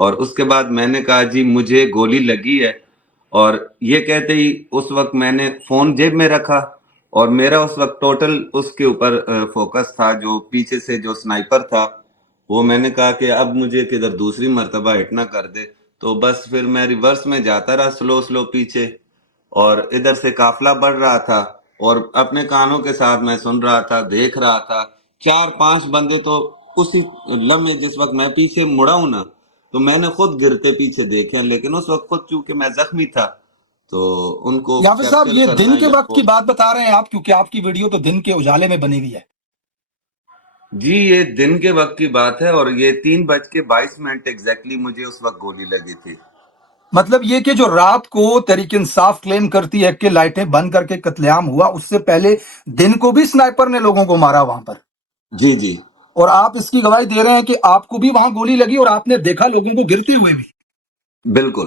اور اس کے بعد میں نے کہا جی مجھے گولی لگی ہے، اور یہ کہتے ہی اس وقت میں نے فون جیب میں رکھا، اور میرا اس وقت ٹوٹل اس کے اوپر فوکس تھا، جو پیچھے سے جو سنائپر تھا وہ میں نے کہا کہ اب مجھے کدھر دوسری مرتبہ ہٹ نہ کر دے، تو بس پھر میں ریورس میں جاتا رہا سلو پیچھے، اور ادھر سے قافلہ بڑھ رہا تھا، اور اپنے کانوں کے ساتھ میں سن رہا تھا، دیکھ رہا تھا، 4-5 بندے تو اسی لمحے جس وقت میں پیچھے مڑا ہوں نا، تو میں نے خود گرتے پیچھے دیکھے، لیکن اس وقت خود چونکہ میں زخمی تھا تو ان کو یافر صاحب کیپچر یہ کرنا دن کے یا وقت کی بات بتا رہے ہیں آپ، کیونکہ آپ کی ویڈیو تو دن کے اجالے میں بنی ہوئی ہے. جی یہ دن کے وقت کی بات ہے، اور یہ 3:22 ایگزیکٹلی مجھے اس وقت گولی لگی تھی. مطلب یہ کہ جو رات کو تحریک انصاف کلیم کرتی ہے کہ لائٹیں بند کر کے قتل عام ہوا، اس سے پہلے دن کو بھی سنائپر نے لوگوں کو مارا وہاں پر، جی جی اور آپ اس کی گواہی دے رہے ہیں کہ آپ کو بھی وہاں گولی لگی اور آپ نے دیکھا لوگوں کو گرتے ہوئے بھی. بالکل،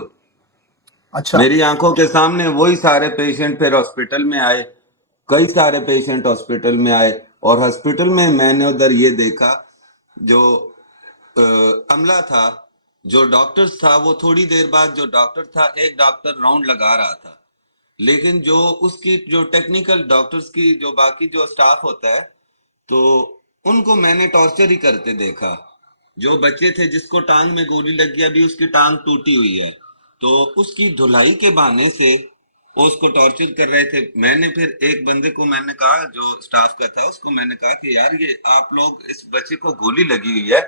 اچھا. میری آنکھوں کے سامنے وہی سارے پیشنٹ پھر ہاسپٹل میں آئے، کئی سارے پیشنٹ ہاسپٹل میں آئے، اور ہاسپٹل میں نے ادھر یہ دیکھا جو عملہ تھا، جو ڈاکٹرز تھا، وہ تھوڑی دیر بعد جو ڈاکٹر تھا، ایک ڈاکٹر راؤنڈ لگا رہا تھا، لیکن جو اس کی جو ٹیکنیکل ڈاکٹرز کی جو باقی جو سٹاف ہوتا ہے تو ان کو میں نے ٹارچر ہی کرتے دیکھا. جو بچے تھے جس کو ٹانگ میں گولی لگی، ابھی اس کی ٹانگ ٹوٹی ہوئی ہے، تو اس کی دھلائی کے بہانے سے وہ اس کو ٹارچر کر رہے تھے. میں نے پھر ایک بندے کو میں نے کہا جو سٹاف کا تھا، اس کو میں نے کہا کہ یار یہ آپ لوگ اس بچے کو گولی لگی ہوئی ہے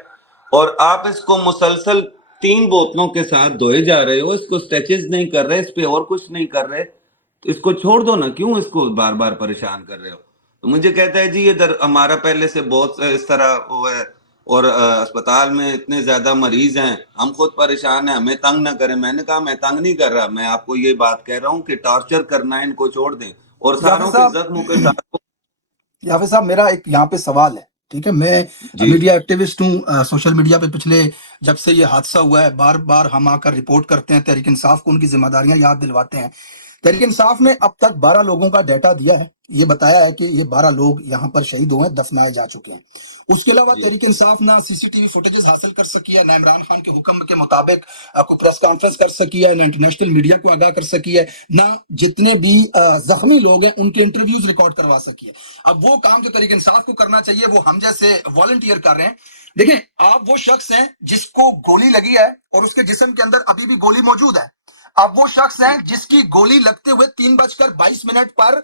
اور آپ اس کو مسلسل 3 بوتلوں کے ساتھ دھوئے جا رہے ہو، اس کو سٹیچز نہیں کر رہے، اس پہ اور کچھ نہیں کر رہے، تو اس کو چھوڑ دو نا، کیوں اس کو بار بار پریشان کر رہے ہو؟ تو مجھے کہتا ہے جی ادھر ہمارا پہلے سے بہت اس طرح وہ ہے، اور اسپتال میں اتنے زیادہ مریض ہیں، ہم خود پریشان ہیں، ہمیں تنگ نہ کریں. میں نے کہا میں تنگ نہیں کر رہا، میں آپ کو یہ بات کہہ رہا ہوں کہ ٹارچر کرنا ہے ان کو چھوڑ دیں، اور یافر ساروں کے صاحب زخموں کے ساتھ. یافر صاحب میرا ایک یہاں پہ سوال ہے، ٹھیک ہے. میں جی میڈیا ایکٹیوسٹ ہوں، سوشل میڈیا پہ پچھلے جب سے یہ حادثہ ہوا ہے بار بار ہم آ کر رپورٹ کرتے ہیں، تحریک انصاف کو ان کی ذمہ داریاں یاد دلواتے ہیں. تحریک انصاف نے اب تک 12 لوگوں کا ڈیٹا دیا ہے، یہ بتایا ہے کہ یہ 12 لوگ یہاں پر شہید ہوئے ہیں، دفنائے جا چکے ہیں. اس کے علاوہ جی تحریک انصاف نہ سی سی ٹی وی فوٹیجز حاصل کر سکی ہے، نہ عمران خان کے حکم کے مطابق کوئی پریس کانفرنس کر سکی ہے، نہ انٹرنیشنل میڈیا کو آگاہ کر سکی ہے، نہ جتنے بھی زخمی لوگ ہیں ان کے انٹرویوز ریکارڈ کروا سکی ہے. اب وہ کام جو تحریک انصاف کو کرنا چاہیے وہ ہم جیسے والنٹیئر کر رہے ہیں. دیکھیں آپ وہ شخص ہیں جس کو گولی لگی ہے اور اس کے جسم کے اندر ابھی بھی گولی موجود ہے. اب وہ شخص ہیں جس کی گولی لگتے ہوئے 3:22 پر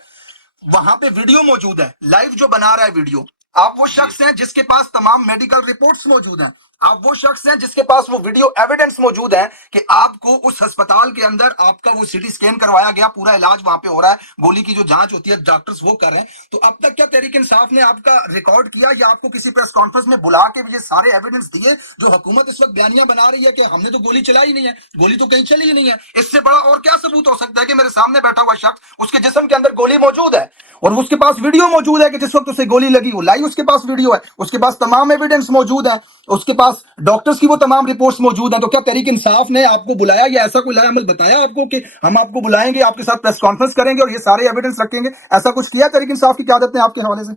وہاں پہ ویڈیو موجود ہے، لائیو جو بنا رہا ہے ویڈیو. آپ وہ جی شخص ہیں جس کے پاس تمام میڈیکل رپورٹس موجود ہیں. آپ وہ شخص ہیں جس کے پاس وہ ویڈیو ایویڈنس موجود ہے کہ آپ کو اس ہسپتال کے اندر آپ کا وہ سی ٹی سکین کروایا گیا، پورا علاج وہاں پہ ہو رہا ہے، گولی کی جو جانچ ہوتی ہے ڈاکٹرز وہ کر رہے ہیں. تو اب تک کیا تحریک انصاف نے آپ کا ریکارڈ کیا یا آپ کو کسی پریس کانفرنس میں بلا کے یہ سارے ایویڈنس دیے جو حکومت اس وقت بیانیاں بنا رہی ہے کہ ہم نے تو گولی چلائی نہیں ہے، گولی تو کہیں چلی ہی نہیں ہے؟ اس سے بڑا اور کیا ثبوت ہو سکتا ہے کہ میرے سامنے بیٹھا ہوا شخص اس کے جسم کے اندر گولی موجود ہے اور اس کے پاس ویڈیو موجود ہے کہ جس وقت اسے گولی لگی وہ لائیو اس کے پاس ویڈیو ہے، اس کے پاس تمام ایویڈنس موجود ہے، اس کے پاس ڈاکٹرز کی وہ تمام رپورٹس موجود ہیں. تو کیا تحریک انصاف نے آپ کو بلایا یا ایسا کوئی لائے عمل بتایا آپ کو کہ ہم آپ کو بلائیں گے، آپ کے ساتھ پریس کانفرنس کریں گے اور یہ سارے ایویڈنس رکھیں گے؟ ایسا کچھ کیا تحریک انصاف کی قیادت نے آپ کے حوالے سے؟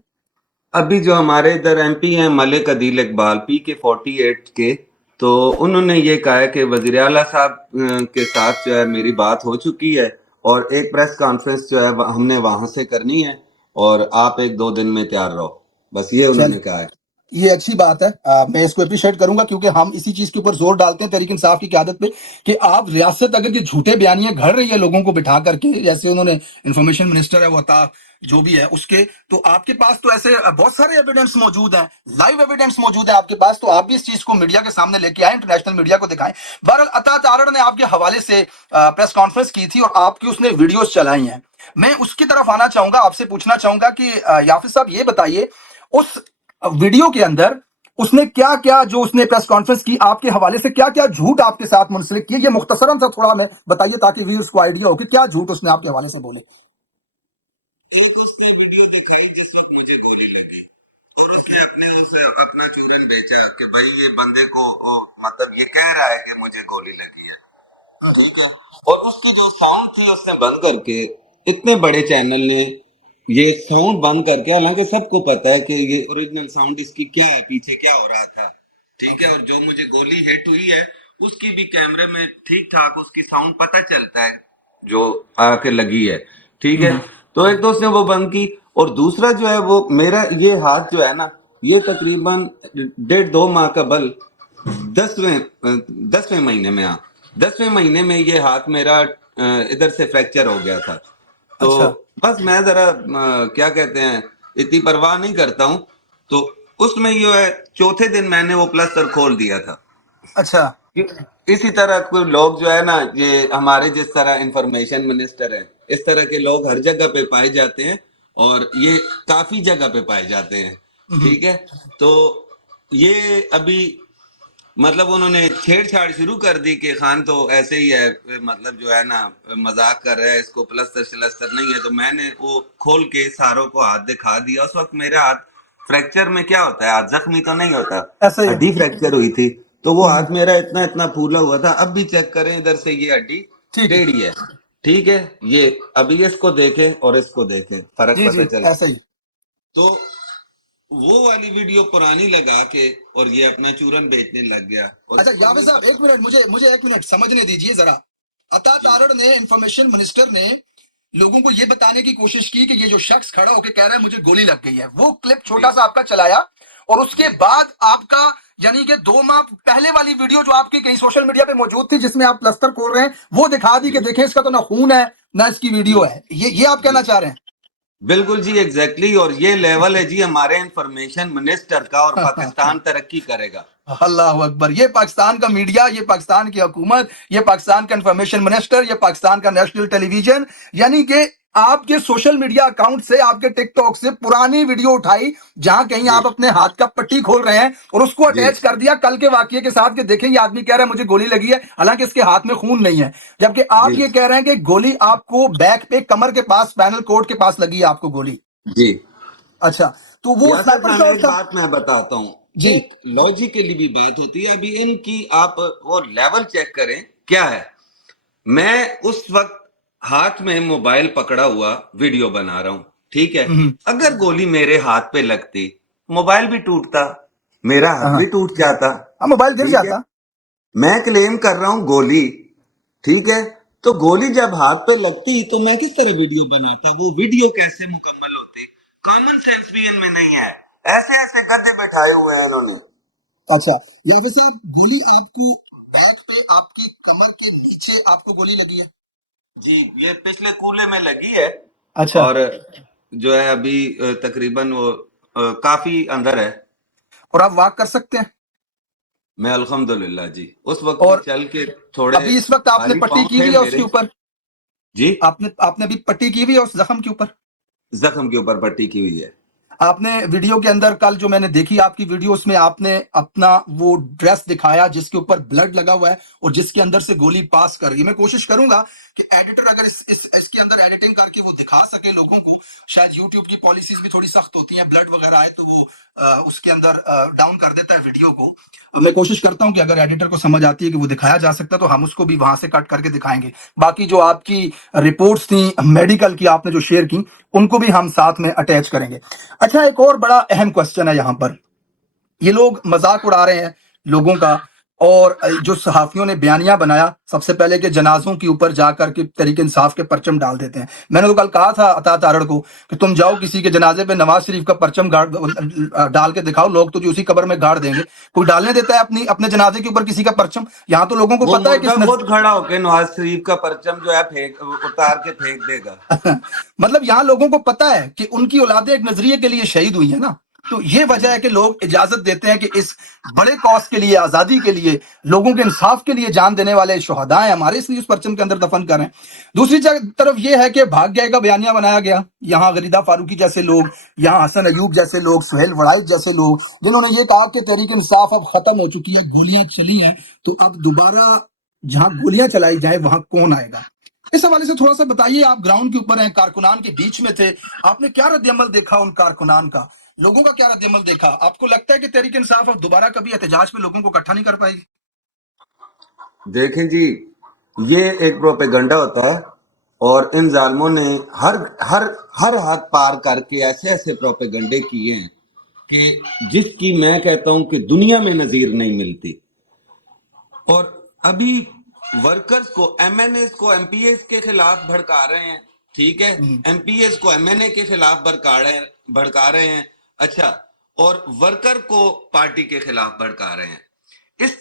ابھی جو ہمارے ادھر ایم پی ہیں ملک عدیل اقبال PK-48 کے، تو انہوں نے یہ کہا ہے کہ وزیر اعلیٰ صاحب کے ساتھ جو ہے میری بات ہو چکی ہے، اور ایک پریس کانفرنس جو ہے ہم نے وہاں سے کرنی ہے، اور آپ 1-2 دن میں تیار رہو، بس یہ انہوں چلے نے کہا ہے. یہ اچھی بات ہے، میں اس کو اپریشیٹ کروں گا کیونکہ ہم اسی چیز کے اوپر زور ڈالتے ہیں تحریک انصاف کی قیادت پہ کہ آپ ریاست اگر یہ جھوٹے بیانیے گھڑ رہی ہے لوگوں کو بٹھا کر کے، جیسے انہوں نے انفارمیشن منسٹر ہے وہ عطا جو بھی ہے اس کے، تو آپ کے پاس تو ایسے بہت سارے ایویڈنس موجود ہیں، لائیو ایویڈنس موجود ہے آپ کے پاس، تو آپ بھی اس چیز کو میڈیا کے سامنے لے کے آئیں، انٹرنیشنل میڈیا کو دکھائیں. بہرحال عطا تارڑ نے آپ کے حوالے سے پریس کانفرنس کی تھی اور آپ کی اس نے ویڈیوز چلائی ہیں. میں اس کی طرف آنا چاہوں گا، آپ سے پوچھنا چاہوں گا کہ یافر صاحب یہ بتائیے اس ویڈیو کے اندر اس نے کیا کیا، جو اس نے پریس کانفرنس کی آپ کے حوالے سے کیا کیا جھوٹ آپ کے ساتھ منسلک کیے، یہ مختصراً سا تھوڑا ہمیں بتائیے تاکہ ویورز کو آئیڈیا ہو کہ کیا جھوٹ اس نے آپ کے حوالے سے بولے. ایک اس نے ویڈیو دکھائی جس وقت مجھے گولی لگی، اور اس نے اپنا چورن بیچا کہ بھائی یہ بندے کو مطلب یہ کہہ رہا ہے کہ مجھے گولی لگی ہے، ٹھیک ہے. اور اس کی جو ساؤنڈ تھی اس نے بند کر کے، اتنے بڑے چینل نے یہ ساؤنڈ بند کر کے، حالانکہ سب کو پتا ہے کہ یہ اوریجنل ساؤنڈ اس کی کیا ہے، پیچھے کیا ہو رہا تھا، ٹھیک ہے. اور جو مجھے گولی ہٹ ہوئی ہے اس کی بھی کیمرے میں ٹھیک ٹھاک اس کی ساؤنڈ پتہ چلتا ہے جو آ کے لگی ہے، ٹھیک ہے. تو ایک تو اس نے وہ بند کی، اور دوسرا جو ہے وہ میرا یہ ہاتھ جو ہے نا، یہ تقریباً 1.5-2 ماہ قبل 10ویں مہینے میں 10ویں مہینے میں یہ ہاتھ میرا ادھر سے فریکچر ہو گیا تھا. تو اچھا بس میں ذرا کیا کہتے ہیں اتنی پرواہ نہیں کرتا ہوں، تو اس میں یہ ہے چوتھے دن میں نے وہ پلسٹر کھول دیا تھا. اچھا اسی طرح کوئی لوگ جو ہے نا، یہ ہمارے جس طرح انفارمیشن منسٹر ہیں، اس طرح کے لوگ ہر جگہ پہ پائے جاتے ہیں، اور یہ کافی جگہ پہ پائے جاتے ہیں، ٹھیک ہے. تو یہ ابھی مطلب انہوں نے چھیڑ چھاڑ شروع کر دی کہ خان تو ایسے ہی ہے، مطلب جو ہے نا مذاق کر رہا ہے، اس کو پلسٹر شلسٹر نہیں ہے. تو میں نے وہ کھول کے ساروں کو ہاتھ دکھا دیا. اس وقت میرا ہاتھ فریکچر میں کیا ہوتا ہے، ہاتھ زخمی تو نہیں ہوتا، ایسا ہی ہے. ہڈی فریکچر ہوئی تھی. تو وہ ہاتھ میرا اتنا پھولا ہوا تھا. اب بھی چیک کریں ادھر سے یہ ہڈی ٹھیک ہے. ٹیڑھی ہے، ٹھیک ہے. یہ ابھی اس کو دیکھیں اور اس کو دیکھیں، فرق جی پتہ چلا. ایسا ہی. تو وہ والی ویڈیو پرانی لگا کے اور یہ اپنا چورن بیچنے لگ گیا. اچھا یاوے صاحب ایک منٹ مجھے ایک منٹ سمجھنے دیجئے ذرا. عطا تارڑ نے انفارمیشن منسٹر نے لوگوں کو یہ بتانے کی کوشش کی کہ یہ جو شخص کھڑا ہو کے کہہ رہا ہے مجھے گولی لگ گئی ہے، وہ کلپ چھوٹا سا آپ کا چلایا، اور اس کے بعد آپ کا یعنی کہ 2 ماہ پہلے والی ویڈیو جو آپ کی کہیں سوشل میڈیا پہ موجود تھی جس میں آپ پلسٹر کھول رہے ہیں، وہ دکھا دی کہ دیکھیں اس کا تو نہ خون ہے نہ اس کی ویڈیو ہے. یہ آپ کہنا چاہ رہے ہیں؟ بالکل جی، ایگزیکٹلی. اور یہ لیول ہے جی ہمارے انفارمیشن منسٹر کا، اور پاکستان ترقی کرے گا. اللہ اکبر. یہ پاکستان کا میڈیا، یہ پاکستان کی حکومت، یہ پاکستان کا انفارمیشن منسٹر، یہ پاکستان کا نیشنل ٹیلی ویژن، یعنی کہ آپ کے سوشل میڈیا اکاؤنٹ سے، آپ کے ٹک ٹاک سے پرانی ویڈیو اٹھائی جہاں کہیں جی آپ اپنے ہاتھ کا پٹی کھول رہے ہیں، اور اس کو جی اٹیچ کر دیا کل کے واقعے کے ساتھ کہ دیکھیں یہ آدمی کہہ رہا ہے مجھے گولی لگی ہے، حالانکہ اس کے ہاتھ میں خون نہیں ہے، جبکہ آپ جی یہ کہہ رہے ہیں کہ گولی آپ کو بیک پہ، کمر کے پاس، اسپائنل کورڈ کے پاس لگی ہے آپ کو گولی. جی. اچھا تو وہ یاسر سنائپر خان شاٹ ایک تھا. بات میں بتاتا ہوں، جی ایک لاجیکلی بھی بات ہوتی ہے. ابھی ان کی آپ وہ لیول چیک کریں کیا ہے. میں اس وقت ہاتھ میں موبائل پکڑا ہوا ویڈیو بنا رہا ہوں، ٹھیک ہے. اگر گولی میرے ہاتھ پہ لگتی، موبائل بھی ٹوٹتا، میرا ہاتھ بھی ٹوٹ جاتا، موبائل گر ٹھیک ہے. جاتا. میں کلیم کر رہا ہوں گولی، ٹھیک ہے. تو گولی جب ہاتھ پہ لگتی تو میں کس طرح ویڈیو بناتا، وہ ویڈیو کیسے مکمل ہوتی. کامن سینس بھی ان میں نہیں ہے. ایسے ایسے گدے بٹھائے ہوئے ہیں انہوں نے. اچھا یاوے صاحب گولی آپ کو بیک پہ، آپ کی کمر کے نیچے آپ کو گولی لگی ہے؟ جی یہ پچھلے کولے میں لگی ہے. اچھا. اور جو ہے ابھی تقریباً وہ کافی اندر ہے. اور آپ واک کر سکتے ہیں؟ میں الحمدللہ جی اس وقت اور بھی چل کے تھوڑے ابھی اس وقت آپ نے بھاری پٹی پاؤں کی تھے ہوئی ہے اس میرے. کے اوپر؟ جی آپ نے ابھی پٹی کی ہوئی ہے اس زخم کے اوپر؟ زخم کے اوپر پٹی کی ہوئی ہے. آپ نے ویڈیو کے اندر کل جو میں نے دیکھی آپ کی ویڈیو، اس میں آپ نے اپنا وہ ڈریس دکھایا جس کے اوپر بلڈ لگا ہوا ہے اور جس کے اندر سے گولی پاس کر رہی ہے. میں کوشش کروں گا کہ ایڈیٹر اگر اس کے اندر ایڈیٹنگ کر کے وہ دکھا سکے لوگوں کو. شاید یوٹیوب کی پالیسیز بھی تھوڑی سخت ہوتی ہیں، بلڈ وغیرہ آئے تو وہ اس کے اندر ڈاؤن کر دیتا ہے ویڈیو کو. میں کوشش کرتا ہوں کہ اگر ایڈیٹر کو سمجھ آتی ہے کہ وہ دکھایا جا سکتا ہے تو ہم اس کو بھی وہاں سے کٹ کر کے دکھائیں گے. باقی جو آپ کی رپورٹس تھیں میڈیکل کی آپ نے جو شیئر کی ان کو بھی ہم ساتھ میں اٹیچ کریں گے. اچھا ایک اور بڑا اہم کوسچن ہے یہاں پر. یہ لوگ مذاق اڑا رہے ہیں لوگوں کا، اور جو صحافیوں نے بیانیہ بنایا سب سے پہلے کہ جنازوں کے اوپر جا کر کے تحریک انصاف کے پرچم ڈال دیتے ہیں. میں نے تو کل کہا تھا عطا تارڑ کو کہ تم جاؤ کسی کے جنازے پہ نواز شریف کا پرچم ڈال کے دکھاؤ، لوگ تو جو اسی قبر میں گاڑ دیں گے. کوئی ڈالنے دیتا ہے اپنے جنازے کے اوپر کسی کا پرچم؟ یہاں تو لوگوں کو وہ پتا ہے کہ مردہ خود کھڑا ہو کے نواز شریف کا پرچم جو ہے اتار کے پھینک دے گا. مطلب یہاں لوگوں کو پتا ہے کہ ان کی اولادیں ایک نظریے کے لیے شہید ہوئی ہیں نا. تو یہ وجہ ہے کہ لوگ اجازت دیتے ہیں کہ اس بڑے کاز کے لیے، آزادی کے لیے، لوگوں کے انصاف کے لیے جان دینے والے شہداء ہیں ہمارے، اس لیے اس پرچم کے اندر دفن کریں. دوسری طرف یہ ہے کہ بھاگ گئے کا بیانیہ بنایا گیا. یہاں غریدہ فاروقی جیسے لوگ، یہاں حسن ایوب جیسے لوگ، سہیل وڑائچ جیسے لوگ، جنہوں نے یہ کہا کہ تحریک انصاف اب ختم ہو چکی ہے، گولیاں چلی ہیں، تو اب دوبارہ جہاں گولیاں چلائی جائیں وہاں کون آئے گا. اس حوالے سے تھوڑا سا بتائیے. آپ گراؤنڈ کے اوپر ہیں، کارکنان کے بیچ میں تھے، آپ نے کیا رد عمل دیکھا ان کارکنان کا، لوگوں کا کیا رد عمل دیکھا؟ آپ کو لگتا ہے کہ تحریک انصاف اب دوبارہ کبھی احتجاج میں لوگوں کو اکٹھا نہیں کر پائے گی؟ دیکھیں جی یہ ایک پروپیگنڈا ہوتا ہے، اور ان ظالموں نے ہر حد پار کر کے ایسے ایسے پروپیگنڈے کیے ہیں کہ جس کی میں کہتا ہوں کہ دنیا میں نظیر نہیں ملتی. اور ابھی ورکرز کو ایم این ایز کو ایم پی ایز کے خلاف بھڑکا رہے ہیں، ٹھیک ہے، ایم پی ایز کو ایم این اے کے خلاف بھڑکا رہے ہیں، اچھا، اور ورکر کو پارٹی کے خلاف بھڑکا رہے ہیں. اس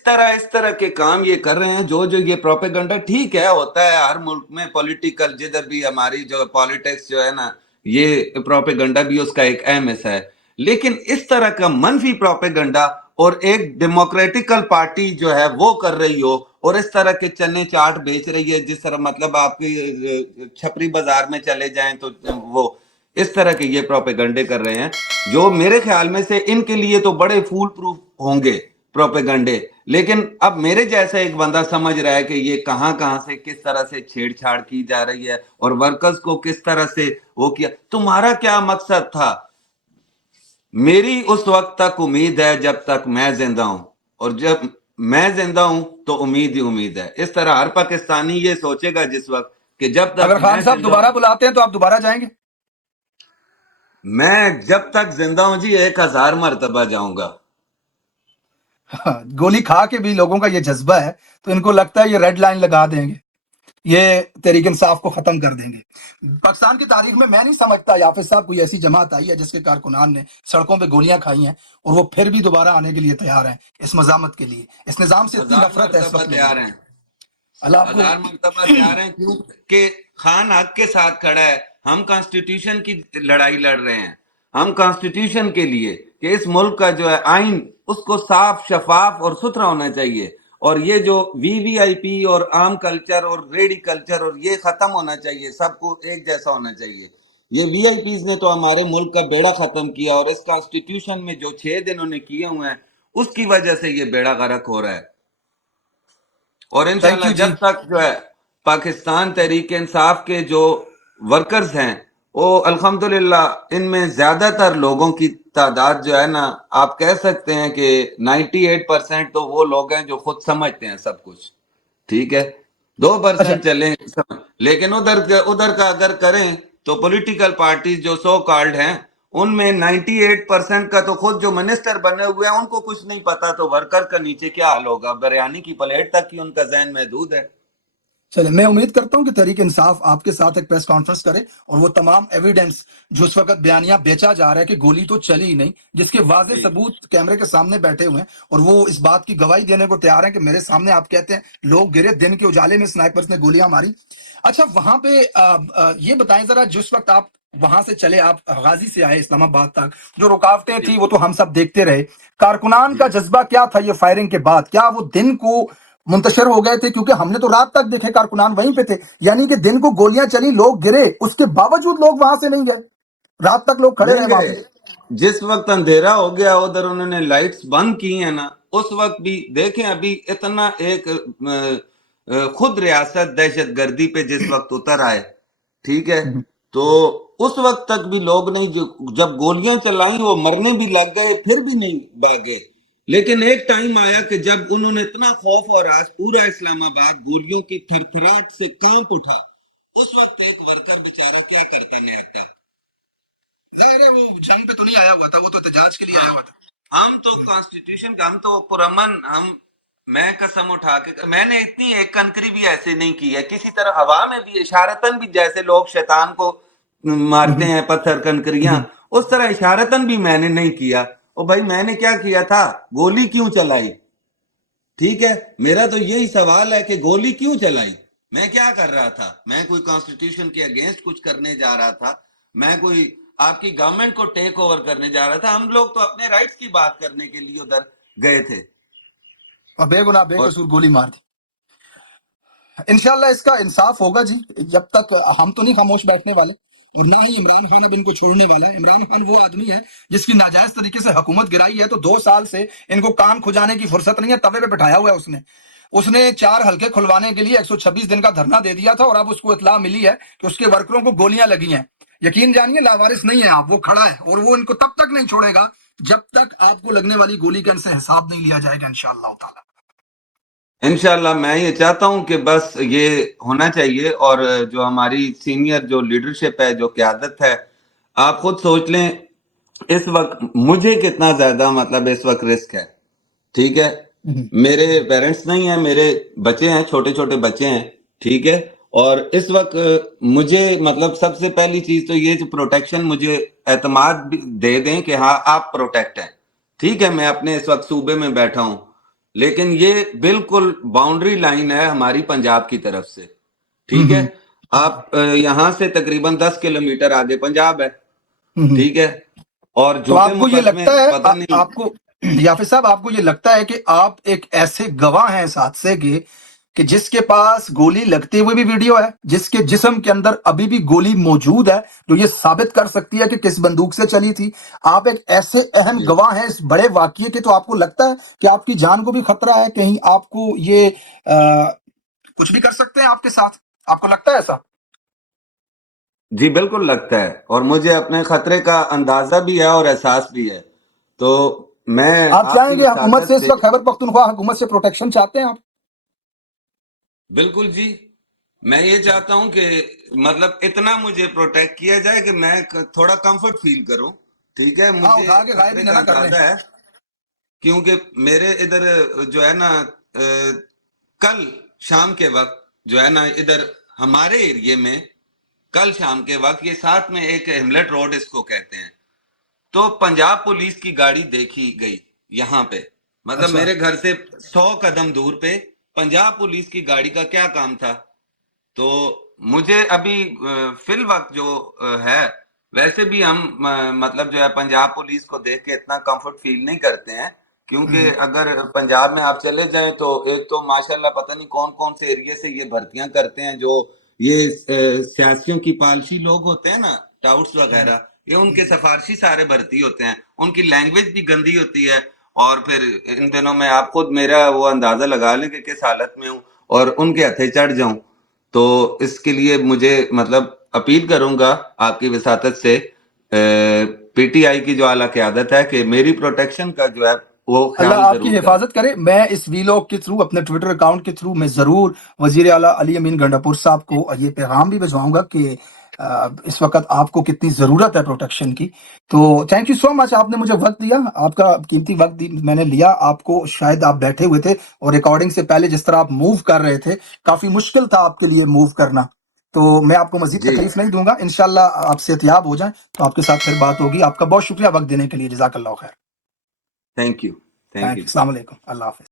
طرح کے کام یہ کر رہے ہیں. جو یہ پروپیگنڈا ٹھیک ہے، ہوتا ہے ہر ملک میں پولیٹیکل، جدھر بھی ہماری جو پالیٹکس جو ہے نا، یہ پروپیگنڈا بھی اس کا ایک اہم حصہ ہے. لیکن اس طرح کا منفی پروپیگنڈا اور ایک ڈیموکریٹیکل پارٹی جو ہے وہ کر رہی ہو، اور اس طرح کے چنے چاٹ بیچ رہی ہے، جس طرح مطلب آپ کی چھپری بازار میں چلے جائیں تو وہ اس طرح کے یہ پروپیگنڈے کر رہے ہیں، جو میرے خیال میں سے ان کے لیے تو بڑے فول پروف ہوں گے پروپیگنڈے. لیکن اب میرے جیسا ایک بندہ سمجھ رہا ہے کہ یہ کہاں سے کس طرح سے چھیڑ چھاڑ کی جا رہی ہے، اور ورکرز کو کس طرح سے وہ کیا. تمہارا کیا مقصد تھا؟ میری اس وقت تک امید ہے جب تک میں زندہ ہوں، اور جب میں زندہ ہوں تو امید ہی امید ہے. اس طرح ہر پاکستانی یہ سوچے گا جس وقت کہ جب تک اگر خان صاحب دوبارہ بلاتے ہیں تو آپ دوبارہ جائیں گے؟ میں جب تک زندہ ہوں جی 1000 مرتبہ جاؤں گا. گولی کھا کے بھی لوگوں کا یہ جذبہ ہے، تو ان کو لگتا ہے یہ ریڈ لائن لگا دیں گے، یہ تحریک انصاف کو ختم کر دیں گے. پاکستان کی تاریخ میں نہیں سمجھتا یافز صاحب کوئی ایسی جماعت آئی ہے جس کے کارکنان نے سڑکوں پہ گولیاں کھائی ہیں اور وہ پھر بھی دوبارہ آنے کے لیے تیار ہیں اس مزاحمت کے لیے. اس نظام سے اتنی 1000 نفرت ہے اس مرتبہ وقت. تیار ہیں، اللہ آپ کو 1000 مرتبہ تیار ہیں، کیونکہ خان حق کے ساتھ کھڑا ہے. ہم کانسٹیٹیوشن کی لڑائی لڑ رہے ہیں، ہم کانسٹیٹیوشن کے لیے کہ اس ملک کا جو ہے آئین اس کو صاف شفاف اور ستھرا ہونا چاہیے، اور یہ جو وی آئی پی اور عام کلچر اور ریڈی کلچر اور یہ ختم ہونا چاہیے، سب کو ایک جیسا ہونا چاہیے. یہ وی آئی پیز نے تو ہمارے ملک کا بیڑا ختم کیا، اور اس کانسٹیٹیوشن میں جو 6 دن انہوں نے کیے ہوئے ہیں اس کی وجہ سے یہ بیڑا غرق ہو رہا ہے. اور انشاءاللہ تھینک یو جی. جب تک جو ہے پاکستان تحریک انصاف کے جو ورکرز ہیں، وہ الحمدللہ ان میں زیادہ تر لوگوں کی تعداد جو ہے نا، آپ کہہ سکتے ہیں کہ 98% تو وہ لوگ ہیں جو خود سمجھتے ہیں سب کچھ، ٹھیک ہے، اچھا 2% چلیں لیکن ادھر کا اگر کریں تو پولیٹیکل پارٹیز جو سو کالڈ ہیں، ان میں 98% کا تو خود جو منسٹر بنے ہوئے ہیں ان کو کچھ نہیں پتا، تو ورکر کا نیچے کیا حال ہوگا؟ بریانی کی پلیٹ تک ہی ان کا ذہن محدود ہے. چلے، میں امید کرتا ہوں کہ تحریک انصاف آپ کے ساتھ ایک پریس کانفرنس کرے اور وہ تمام ایویڈنس جو اس وقت بیانیہ بیچا جا رہا ہے کہ گولی تو چلی ہی نہیں، جس کے واضح ثبوت کیمرے کے سامنے بیٹھے ہوئے ہیں، اور وہ اس بات کی گواہی دینے کو تیار ہیں کہ میرے سامنے آپ کہتے ہیں لوگ گرے، دن کے اجالے میں سنائپرز نے گولیاں ماری. اچھا، وہاں پہ یہ بتائیں ذرا، جس وقت آپ وہاں سے چلے، آپ غازی سے آئے اسلام آباد تک، جو رکاوٹیں تھیں وہ تو ہم سب دیکھتے رہے. کارکنان کا جذبہ کیا تھا یہ فائرنگ کے بعد؟ کیا وہ دن کو منتشر ہو گئے تھے؟ کیونکہ ہم نے تو رات تک دیکھے کارکنان وہیں پہ تھے، یعنی کہ دن کو گولیاں چلی، لوگ گرے، اس کے باوجود لوگ وہاں سے نہیں گئے، رات تک لوگ کھڑے رہے نہیں وہاں گئے. پہ. جس وقت اندھیرا ہو گیا ادھر انہوں نے لائٹس بند کی ہیں نا، اس وقت بھی دیکھیں، ابھی اتنا ایک خود ریاست دہشت گردی پہ جس وقت اتر آئے، ٹھیک ہے، تو اس وقت تک بھی لوگ نہیں، جب گولیاں چلائیں وہ مرنے بھی لگ گئے، پھر بھی نہیں بھاگے. لیکن ایک ٹائم آیا کہ جب انہوں نے اتنا خوف اور آج پورا اسلام آباد گولیوں کی تھر تھراٹ سے کانپ اٹھا، اس وقت ایک ورکر بیچارہ کیا کرتا نہتا. وہ جنگ پہ تو نہیں آیا ہوا تھا، وہ تو احتجاج کے لیے آیا ہوا تھا. ہم تو کانسٹیٹیوشن کا، ہم تو پرامن، میں قسم اٹھا کے، میں نے اتنی ایک کنکری بھی ایسے نہیں کی ہے کسی طرح، ہوا میں بھی اشارتاً بھی جیسے لوگ شیطان کو مارتے ہیں پتھر کنکریاں، اس طرح اشارتاً بھی میں نے نہیں کیا. اور بھائی میں نے کیا کیا تھا؟ گولی کیوں چلائی؟ ٹھیک ہے، میرا تو یہی سوال ہے کہ گولی کیوں چلائی؟ میں کیا کر رہا تھا؟ میں کوئی کانسٹیٹیوشن کے اگینسٹ کچھ کرنے جا رہا تھا؟ میں کوئی آپ کی گورنمنٹ کو ٹیک اوور کرنے جا رہا تھا؟ ہم لوگ تو اپنے رائٹس کی بات کرنے کے لیے ادھر گئے تھے. اور بے گناہ بے اور قصور گولی مار دی. انشاءاللہ اس کا انصاف ہوگا جی، جب تک ہم تو نہیں خاموش بیٹھنے والے، اور نہ ہی عمران خان اب ان کو چھوڑنے والا ہے. عمران خان وہ آدمی ہے جس کی ناجائز طریقے سے حکومت گرائی ہے، تو 2 سال سے ان کو کان کھجانے کی فرصت نہیں ہے، توے پہ بٹھایا ہوا ہے. اس نے 4 حلقے کھلوانے کے لیے 126 دن کا دھرنا دے دیا تھا، اور اب اس کو اطلاع ملی ہے کہ اس کے ورکروں کو گولیاں لگی ہیں. یقین جانیے لاوارث نہیں ہے آپ، وہ کھڑا ہے، اور وہ ان کو تب تک نہیں چھوڑے گا جب تک آپ کو لگنے والی گولی کا ان سے حساب نہیں لیا جائے گا انشاءاللہ تعالی. انشاءاللہ میں یہ چاہتا ہوں کہ بس یہ ہونا چاہیے، اور جو ہماری سینئر جو لیڈرشپ ہے، جو قیادت ہے، آپ خود سوچ لیں اس وقت مجھے کتنا زیادہ مطلب اس وقت رسک ہے، ٹھیک ہے. میرے پیرنٹس نہیں ہیں, میرے بچے ہیں, چھوٹے چھوٹے بچے ہیں, ٹھیک ہے. اور اس وقت مجھے مطلب سب سے پہلی چیز تو یہ پروٹیکشن, مجھے اعتماد بھی دے دیں کہ ہاں آپ پروٹیکٹ ہیں, ٹھیک ہے. میں اپنے اس وقت صوبے میں بیٹھا ہوں, لیکن یہ بالکل باؤنڈری لائن ہے ہماری پنجاب کی طرف سے, ٹھیک ہے. آپ یہاں سے تقریباً 10 کلومیٹر آگے پنجاب ہے, ٹھیک ہے. اور تو جھوٹے آپ کو یہ مقدمے لگتا ہے پتہ نہیں. آپ کو یافر صاحب آپ کو یہ لگتا ہے کہ آپ ایک ایسے گواہ ہیں اس حادثے کے کہ جس کے پاس گولی لگتے ہوئے بھی ویڈیو ہے, جس کے جسم کے اندر ابھی بھی گولی موجود ہے جو یہ ثابت کر سکتی ہے کہ کس بندوق سے چلی تھی, آپ ایک ایسے اہم گواہ ہیں اس بڑے واقعے کے, تو آپ کو لگتا ہے کہ آپ کی جان کو بھی خطرہ ہے, کہیں آپ کو یہ کچھ بھی کر سکتے ہیں آپ کے ساتھ, آپ کو لگتا ہے ایسا؟ جی بالکل لگتا ہے, اور مجھے اپنے خطرے کا اندازہ بھی ہے اور احساس بھی ہے. تو میں آپ آپ کی چاہیں گے حکومت سے وساطت اس سے, وقت خیبر پختونخوا حکومت سے پروٹیکشن چاہتے ہیں آپ؟ بالکل جی, میں یہ چاہتا ہوں کہ مطلب اتنا مجھے پروٹیکٹ کیا جائے کہ میں تھوڑا کمفرٹ فیل کروں, ٹھیک ہے. ہاں مجھے اٹھا کے غائب ہی خطرے کا نہ کر لیں. اندازہ ہے, کیونکہ میرے ادھر جو ہے نا کل شام کے وقت جو ہے نا ادھر ہمارے ایریے میں کل شام کے وقت یہ ساتھ میں ایک ہیملٹ روڈ اس کو کہتے ہیں, تو پنجاب پولیس کی گاڑی دیکھی گئی یہاں پہ, مطلب اچھا میرے گھر سے 100 قدم دور پہ پنجاب پولیس کی گاڑی کا کیا کام تھا. تو مجھے ابھی فی الوقت جو ہے, ویسے بھی ہم مطلب جو ہے پنجاب پولیس کو دیکھ کے اتنا کمفرٹ فیل نہیں کرتے ہیں, کیونکہ اگر پنجاب میں آپ چلے جائیں تو ایک تو ماشاءاللہ پتہ نہیں کون کون سے ایریے سے یہ بھرتیاں کرتے ہیں, جو یہ سیاسیوں کی پالسی لوگ ہوتے ہیں نا, ٹاؤٹس وغیرہ, یہ ان کے سفارشی سارے بھرتی ہوتے ہیں, ان کی لینگویج بھی گندی ہوتی ہے. اور پھر ان دنوں میں آپ خود میرا وہ اندازہ لگا لیں کہ کس حالت میں ہوں, اور ان کے ہتھے چڑھ جاؤں. تو اس کے لیے مجھے مطلب اپیل کروں گا آپ کی وساطت سے پی ٹی آئی کی جو اعلیٰ قیادت ہے کہ میری پروٹیکشن کا جو ہے وہ اللہ خیال آپ ضرور کی کریں. حفاظت کرے. میں اس ویلاگ کے تھرو, اپنے ٹویٹر اکاؤنٹ کے تھرو میں ضرور وزیر اعلیٰ علی امین گنڈاپور صاحب کو یہ پیغام بھی بھجواؤں گا کہ اس وقت آپ کو کتنی ضرورت ہے پروٹیکشن کی. تو تھینک یو سو مچ, آپ نے مجھے وقت دیا, آپ کا قیمتی وقت میں نے لیا. آپ کو شاید آپ بیٹھے ہوئے تھے اور ریکارڈنگ سے پہلے جس طرح آپ موو کر رہے تھے, کافی مشکل تھا آپ کے لیے موو کرنا, تو میں آپ کو مزید جی تکلیف نہیں دوں گا. انشاءاللہ آپ صحتیاب ہو جائیں تو آپ کے ساتھ پھر بات ہوگی. آپ کا بہت شکریہ وقت دینے کے لیے, جزاک اللہ خیر. Thank you. تھینک یو, السلام علیکم, اللہ حافظ.